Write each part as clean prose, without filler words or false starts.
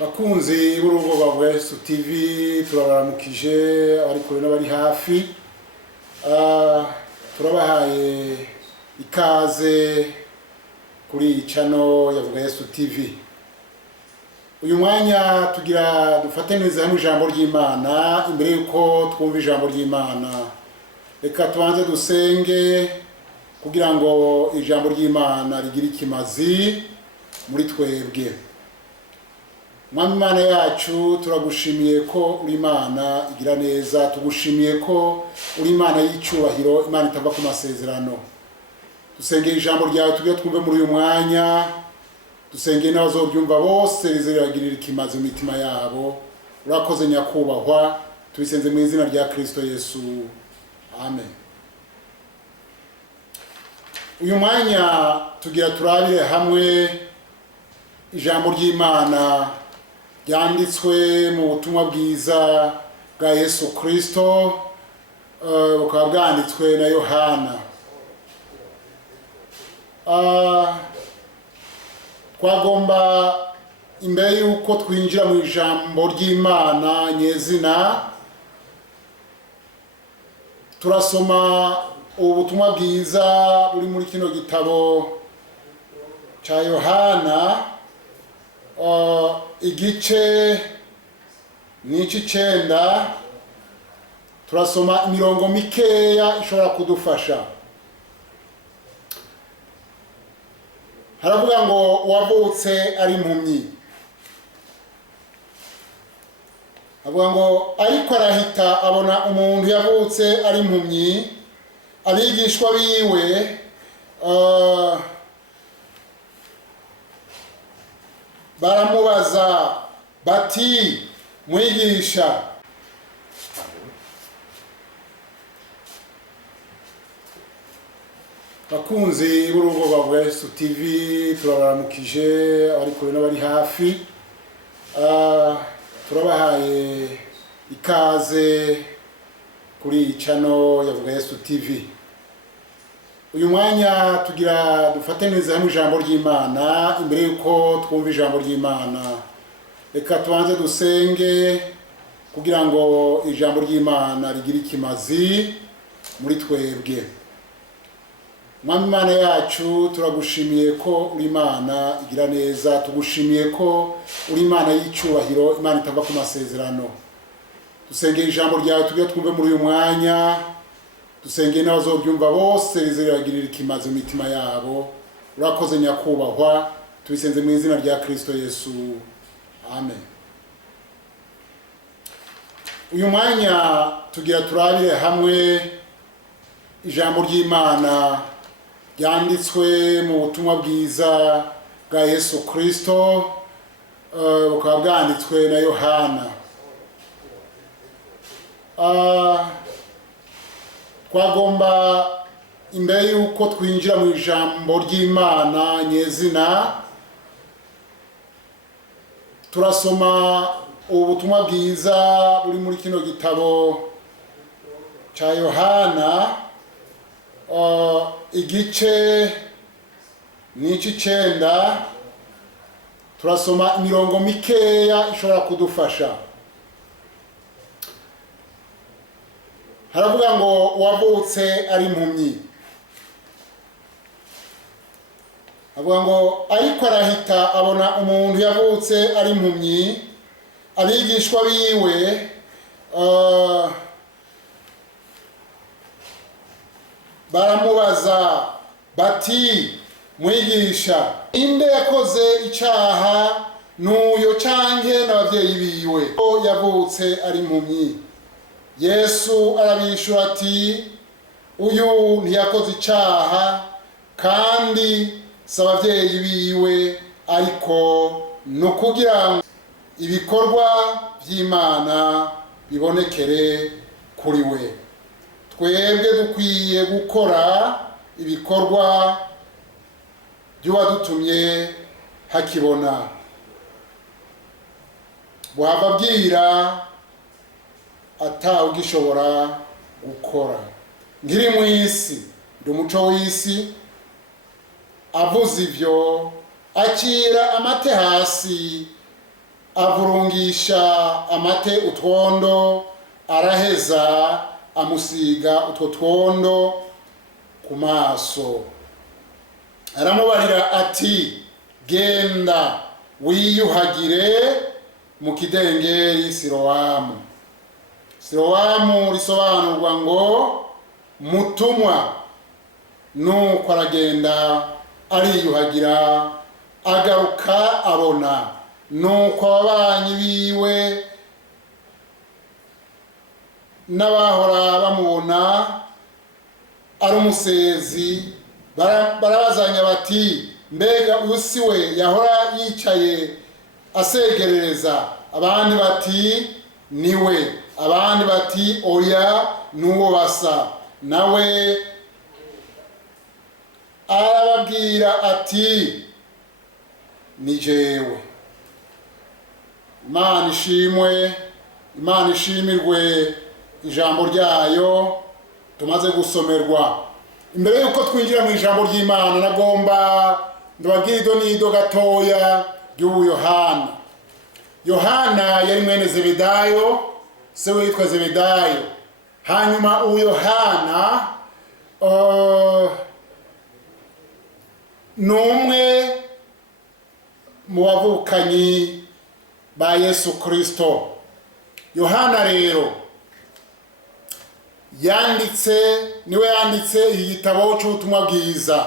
bakunzi b'urugo rwa Yesu TV turabaramukije abari kure n'abari hafi. Turabahaye ikaze kuri channel ya Yesu TV. Uyu mwanya tugira dufate neza hamwe ijambo ry'Imana. Imbere yuko twumva ijambo ry'Imana, reka tubanze dusenge kugira ngo ijambo ry'Imana rigire ikimazi muri twebwe. Mwami Imana yacu, turagushimiye ko uri Imana igira neza, tugushimiye ko uri Imana y'icyubahiro, Imana itava ku masezerano. Dusengeye ijambo ryawe tugiye twumve muri uyu mwanya, dusengeye n'abazoryumva bose riziragirira ikimazi mu mitima yabo. Urakoze nyakubahwa, tubisenze mu izina rya Kristo Yesu, amen. Uyu mwanya tugira turabire hamwe ijambo ry'Imana ryanditswe mu butumwa bwiza bwa Yesu Kristo, bukaba bwanditswe na Yohana. Twagomba imbere yuko twinjira mu ijambo ry'Imana nyezina, turasoma ubutumwa bwiza buri muri kino gitabo cha Yohana, igice n'iki 9. Turasoma imirongo mikeya ishobora kudufasha. Haravuga ngo wavutse ari impumyi. Havuga ngo ariko arahita abona umuntu yavutse ari impumyi. Abigishwa biwe baramubaza bati, mwigisha, bakunzi b'urugo rwa Yesu TV turabaramukije abari kure n'abari hafi. Turabahaye ikaze kuri channel ya Yesu TV. Uyu mwanya tugira dufate neza hamwe ijambo ry'Imana. Imbere yuko twumva ijambo ry'Imana, reka tubanze dusenge kugira ngo ijambo ry'Imana rigire ikimazi muri twebwe. Mwami Imana yacu, turagushimiye ko uri Imana igira neza, tugushimiye ko uri Imana y'icyubahiro, Imana itava ku masezerano. Dusengeye ijambo ryawe tugiye twumve muri uyu mwanya, dusengeye n'abazoryumva bose riziragirira ikimazi mu mitima yabo. Urakoze nyakubahwa, tubisenze mu izina rya Kristo Yesu, amen. Uyu mwanya tugira turabire hamwe ijambo ry'Imana ryanditswe mu butumwa bwiza bwa Yesu Kristo, bukaba bwanditswe na Yohana. Twagomba imbere yuko twinjira mu ijambo ry'Imana nyezina, turasoma ubutumwa bwiza buri muri kino gitabo cha Yohana, igice n'iki 9. Turasoma imirongo mikeya ishobora kudufasha. Haravuga ngo wavutse ari impumyi. Havuga ngo ariko arahita abona umuntu yavutse ari impumyi. Abigishwa biwe baramubaza bati, mwigisha, inde yakoze icyaha, n'uyo canke n'abavyeyi biwe ko yavutse ari impumyi? Yesu arabishura ati, uyu ntiyakoze icyaha, kandi si abavyeyi biwe, ariko no kugira ngo ibikorwa by'Imana bibonekere kuri we. Twebwe dukwiye gukora ibikorwa by'uwadutumye hakibona. Wababwira atawugishobora gukora. Ngiri mu isi, ndi umuco w'isi. Avuze ivyo, akira amate hasi avurungisha amate utwondo, araheza amusiga utwo twondo ku maso. Aramubarira ati, genda wiyuhagire mu kidengeri Silowamu. Silowamu risobanurwa ngo mutumwa. Nuko aragenda ariyuhagira, agaruka abona. Nuko ababanyi biwe n'abahora bamubona ari umusezi barabazanya bati, mbega uyu si we yahora yicaye asegerereza? Abandi bati, niwe. Abandi bati, oya, nuwo basa. Nawe arababwira ati, ni jewe. Imana ishimwe, Imana ishimirwe ijambo ryayo tumaze gusomerwa. Imbere yuko twinjira mu ijambo ry'Imana, nagomba ndababwira ido n'ido gatoya ry'ubu Yohana. Yohana yari mwene Zebedayo, se witwa Zebedayo. Hanyuma uyu Yohana numwe mu bavukanyi ba Yesu Kristo. Yohana rero niwe yanditse iki gitabo cy'ubutumwa bwiza.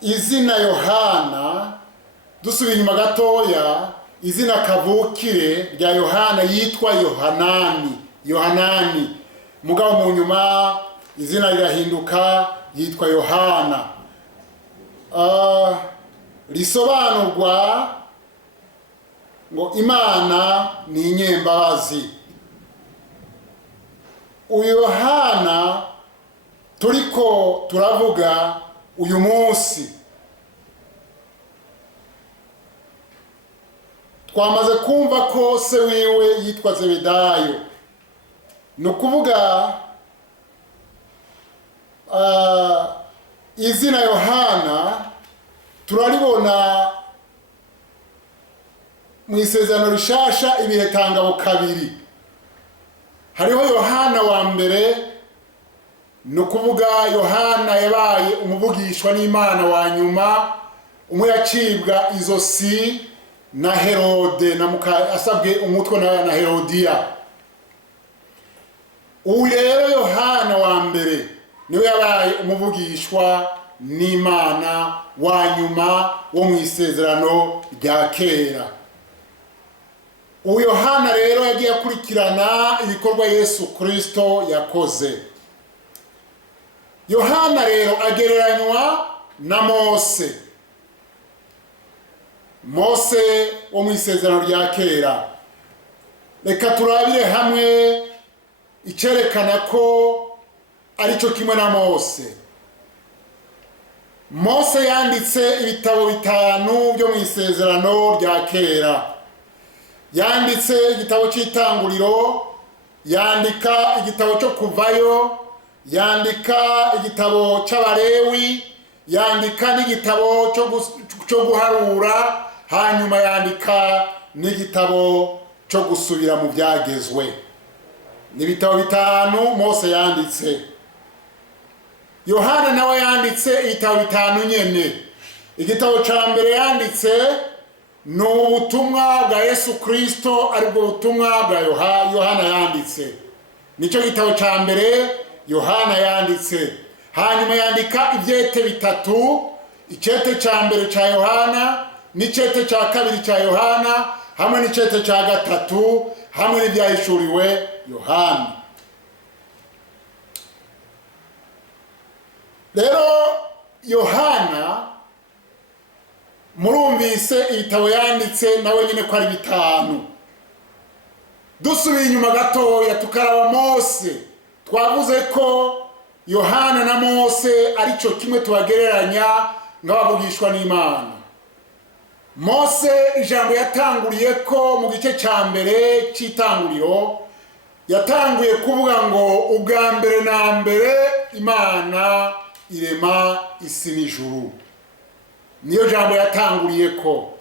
Izina Yohana, dusubiye inyuma gatoya, izina kavukire rya Yohana yitwa Yohanani. Mugabo mu nyuma izina rirahinduka yitwa Yohana. Risobanurwa ngo Imana ni inyembabazi. Uyu Yohana turiko turavuga uyu munsi, twamaze kumva ko se wiwe yitwa Zebedayo. Ni ukuvuga izina Yohana turaribona mu isezerano rishasha ibihe tangabo kabiri. Hariho Yohana wa mbere, ni ukuvuga Yohana yabaye umuvugishwa n'Imana wa nyuma, umwe yacibwa izosi na Herode asabwe umutwe na Herodiya. Uyu rero Yohana wa mbere niwe yabaye umuvugishwa n'Imana wa nyuma wo mu isezerano rya kera. Uyu Yohana rero yagiye akurikirana ibikorwa Yesu Kristo yakoze. Yohana rero agereranywa na Mose wo mu isezerano rya kera. Reka turabire hamwe icyerekana ko aricyo kimwe na Mose yanditse ibitabo 5 byo mu isezerano rya kera. Yanditse igitabo cy'itanguriro, yandika igitabo cyo kuvayo, yandika igitabo cy'Abalewi, yandika n'igitabo cyo guharura, hanyuma yandika n'igitabo cyo gusubira mu byagezwe. Ni ibitabo 5 Mose yanditse. Yohana nawe yanditse ibitabo 5 nyene. Igitabo cya mbere yanditse ni ubutumwa bwa Yesu Kristo, aribwo butumwa bwa Yohana yanditse. Nicyo gitabo cya mbere Yohana yanditse. Hanyuma yandika ibyete 3, icyete cya mbere cya Yohana, n'icyete cya kabiri cya Yohana, hamwe n'icyete cya gatatu, hamwe n'ibyahishuriwe Yohana. Rero Yohana murumvise ibitabo yanditse nawe nyine ko ari 5. Dusubiye inyuma gatoya tukaraba Mose, twavuze ko Yohana na Mose aricyo kimwe tubagereranya nk'abavugishwa n'Imana. Mose ijambo yatanguriye ko mu gice cya mbere cy'itanguriro yatanguye kuvuga ngo ubwa mbere na mbere Imana irema isi n'ijuru. Niyo jambo yatanguriye ko.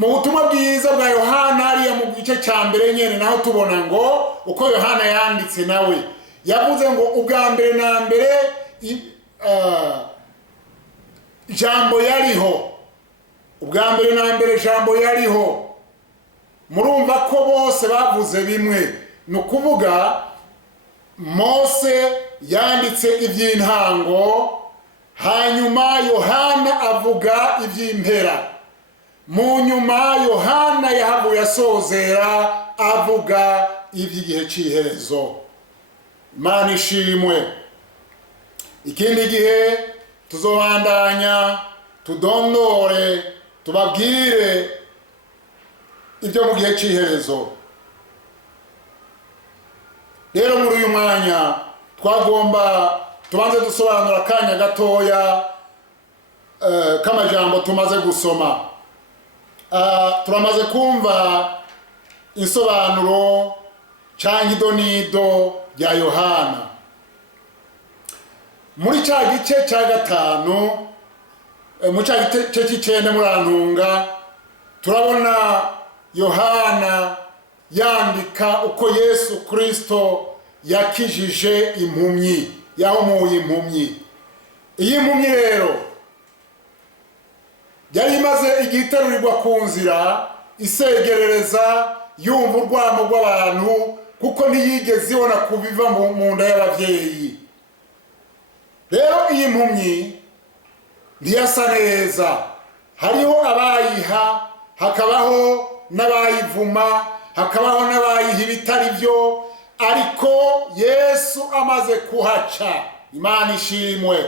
mu butumwa bwiza bwa Yohana hariya mu gice cya mbere nyene naho tubona ngo uko Yohana yanditse nawe yavuze ngo ubwa mbere na mbere jambo yariho, ubwa mbere na mbere jambo yariho. Murumva ko bose bavuze bimwe, ni ukuvuga Mose yanditse iby'intango, hanyuma Yohana avuga iby'impera, mu nyuma Yohana yahavuye asozera avuga iby'igihe cy'iherezo. Imana ishimwe. Ikindi gihe tuzobandanya tudondore tubabwire ibyo mu gihe cy'iherezo. Rero muri uyu mwanya twagomba tubanze dusobanura akanya gatoya k'amajambo tumaze gusoma. Turamaze kumva insobanuro cyangwa idonido rya Yohana. Muri cya gice cya gatanu, mu cya gice cy'icenda murantunga, turabona Yohana yandika uko Yesu Kristo yakijije impumyi, yahumuye impumyi. Iyi mpumyi rero yari imaze igihe iterurirwa ku nzira isegerereza, yumva urwamo rw'abantu kuko ntiyigeze ibona kubiva mu nda y'ababyeyi. Rero iyi mpumyi ntiyasa neza, hariho abayiha, hakabaho n'abayivuma, hakabaho n'abayiha ibitari byo, ariko Yesu amaze kuhaca, Imana ishimwe,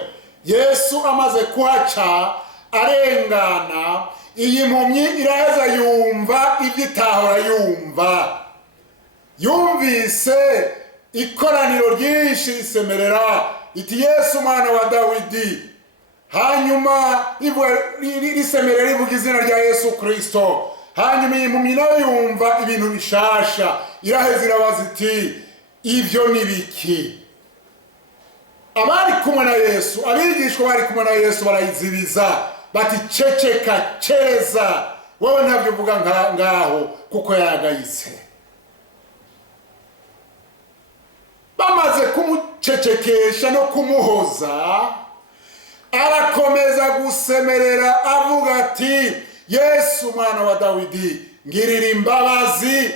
Yesu amaze kuhaca arengana, iyi mpumyi iraheza yumva ibyo itahora yumva. Yumvise ikoraniro ryinshi risemerera iti Yesu mwana wa Dawidi, hanyuma risemerera rivuga izina rya Yesu Kristo. Hanyuma iyi mpumyi nayo yumva ibintu bishasha, iraheza irabaza iti ibyo ni biki? Abari kumwe na Yesu, abigishwa bari kumwe na Yesu barayizibiza bati ceceka, cereza, wowe ntabyo uvuga ngaho, kuko yaragayitse. Bamaze kumucecekesha no kumuhoza, arakomeza gusemerera avuga ati Yesu mwana wa Dawidi, ngirira imbabazi.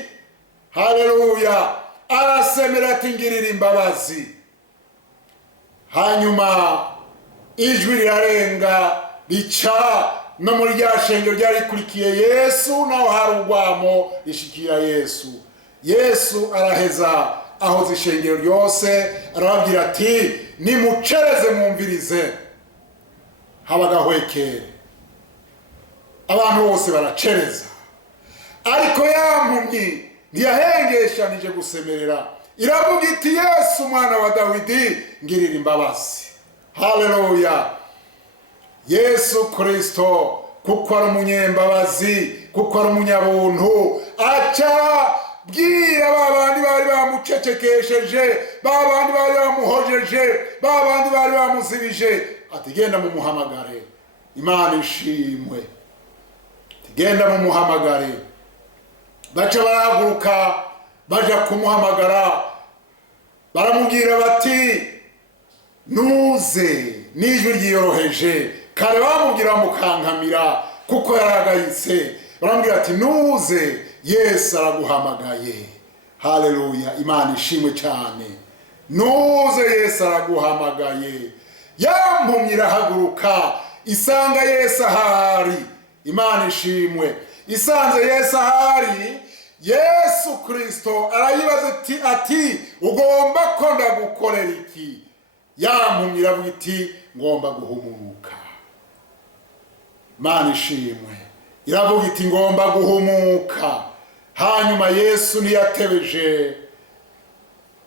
Haleluya. Arasemera ati ngirira imbabazi. Hanyuma ijwi rirarenga rica no muri rya shengero ryari rikurikiye Yesu, naho hari urwamo rishikira Yesu. Yesu araheza ahoza ishengero ryose, arababwira ati nimucereze mwumvirize. Habagahwekere, abantu bose baracereza, ariko ya mpumyi ntiyahengeshanije gusemerera, iravuga iti Yesu mwana wa Dawidi, ngirira imbabazi. Haleluya. Yesu Kristo kuko ari umunyembabazi, kuko ari umunyabuntu, aca bwira babandi bari bamucecekesheje, babandi bari bamuhojeje, babandi bari bamuzibije, ati genda mumuhamagare. Imana ishimwe. Genda mumuhamagare. Baca barahaguruka baja kumuhamagara, baramubwira bati nuze, n'ijwi ryiyoroheje. Kare bamubwira mukankamira kuko yaragayitse, baramubwira ati nuze, Yesu araguhamagaye. Haleluya. Imana ishimwe cyane. Nuze, Yesu araguhamagaye. Ya mpumyi irahaguruka isanga Yesu ahari. Imana ishimwe. Isanze Yesu ahari, Yesu Kristo arayibaza ati ugomba ko ndagukorera iki? Ya mpumyi iravuga iti ngomba guhumuka. Imana ishimwe. Iravuga iti ngomba guhumuka. Hanyuma Yesu niyatebeje,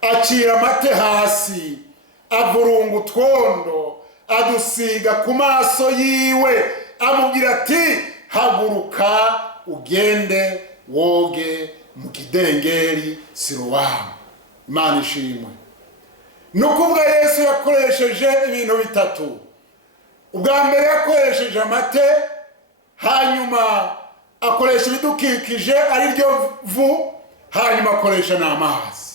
acira amate hasi, avurunga utwondo, adusiga ku maso yiwe, amubwira ati haguruka ugende woge mu kidengeri Silowamu. Imana ishimwe. Nukuvuga Yesu yakoresheje ibintu bitatu. Ubwa mbere yakoresheje amate, hanyuma akoresha ibidukikije ari ryo vu, hanyuma akoresha n'amazi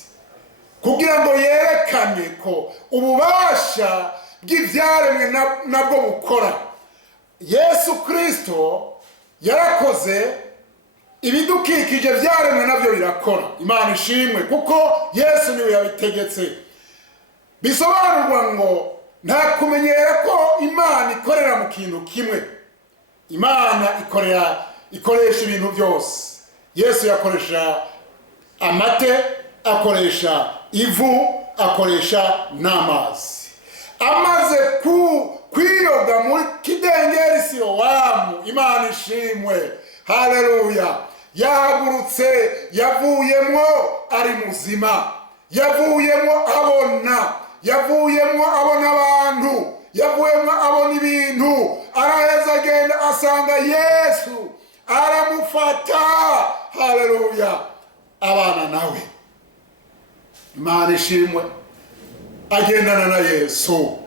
kugira ngo yerekane ko ububasha bw'ibyaremwe nabwo bukora. Yesu Kristo yarakoze, ibidukikije byaremwe nabyo birakora. Imana ishimwe kuko Yesu niwe yabitegetse. Bisobanurwa ngo nta kumenyera ko Imana ikorera mu kintu kimwe. Imana ikoresha ibintu byose. Yesu yakoresha amate, akoresha ivu, akoresha n'amazi. Amaze kwiyoga muri kidengeri Silowamu, Imana ishimwe, haleluya, yahagurutse, yavuyemo ari muzima, yavuyemo abona, yavuyemo abona abantu, yavuyemo abona ibintu, araheza agenda asanga Yesu, aramufata, haleluya, abana nawe. Imana ishimwe, agendana na Yesu.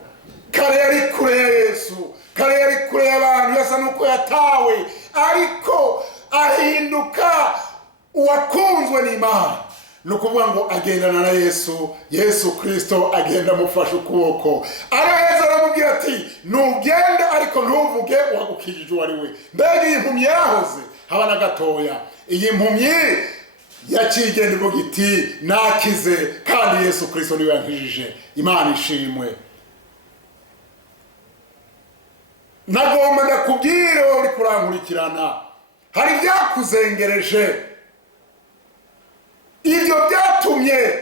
Kare yari kure ya Yesu, kare yari kure y'abantu, yasa nuko yatawe, ariko ahinduka uwakunzwe n'Imana. Nukuvuga ngo agendana na Yesu. Yesu Kristo agenda amufashe ukuboko, araheza aramubwira ati ntugende ariko ntuvuge uwagukijije uwo ari we. Mbega iyi mpumyi yarahoze haba na gatoya. Iyi mpumyi yakigenda ivuga iti nakize, kandi Yesu Kristo niwe yankijije. Imana ishimwe. Nagomba ndakubwire wowe uri kurankurikirana, hari ibyakuzengereje, ibyo byatumye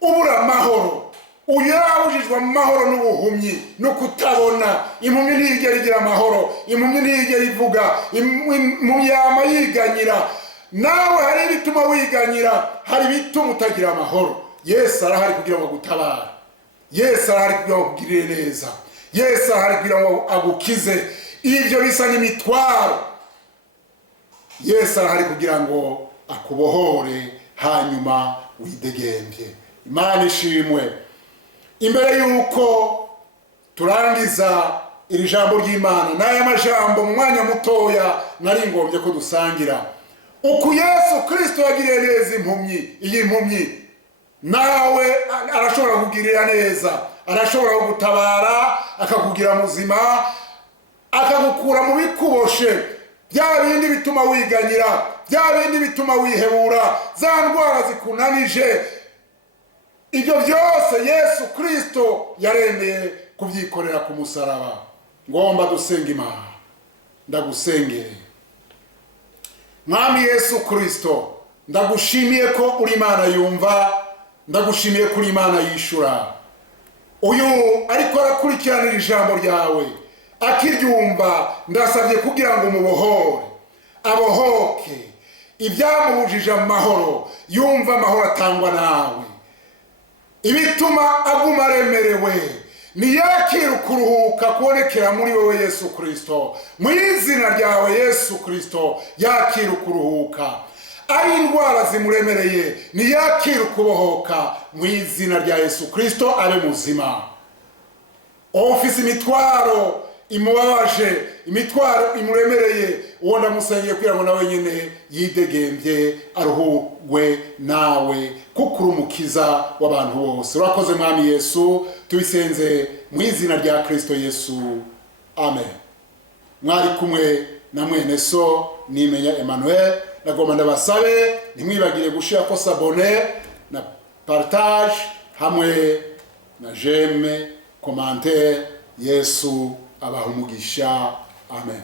ubura amahoro. Uyu yarabujijwe amahoro n'ubuhumyi no kutabona. Impumyi ntiyigera igira amahoro, impumyi ntiyigera ivuga, impumyi yama yiganyira. Nawe hari ibituma wiganyira, hari ibituma utagira amahoro. Yesu arahari kugira ngo agutabare. Yesu arahari kugira ngo akugirire neza. Yesu arahari kugira ngo agukize ibyo bisa n'imitwaro. Yesu arahari kugira ngo akubohore, hanyuma widegembye. Imana ishimwe. Imbere yuko turangiza iri jambo ry'Imana, n'aya majambo mu mwanya mutoya nari ngombye ko dusangira. Uku Yesu Kristo yagiriye neza impumyi, iyi mpumyi nawe arashobora kugirira neza. Arashobora kugutabara, akakugira muzima, akagukura mu bikuboshe, bya bindi bituma wiganyira, bya bindi bituma wihebura, za ndwara zikunanije. Ibyo byose Yesu Kristo yaremeye kubyikorera ku musaraba. Ngomba dusenga Imana. Ndagusengere. Mwami Yesu Kristo, ndagushimiye ko uri Imana yumva, ndagushimiye ko uri Imana yishura. Uyu ariko arakurikiranira ijambo ryawe, akiryumva, ndasabye kugira ngo umubohore, abohoke ibyamubujije amahoro, yumva amahoro atangwa nawe. Ibituma aguma aremerewe, niyakire ukuruhuka kubonekera muri wowe Yesu Kristo. Mu izina ryawe Yesu Kristo, yakire ukuruhuka. Ari indwara zimuremereye, niyakire ukubohoka mu izina rya Yesu Kristo, abe muzima. Ofisi imitwaro imubabaje, imitwaro imuremereye, uwo ndamusengeye kugira ngo nawe nyine yidegembye, aruhugwe nawe, kuko uri umukiza w'abantu bose. Urakoze Mwami Yesu, tubisenze mu izina rya Kristo Yesu, amen. Mwari kumwe na mwene so Nimenya Emmanuel. Nagomba ndabasabe ntimwibagire gushira ko sabone na partage hamwe na j'aime, commentaire. Yesu abaha umugisha, amen.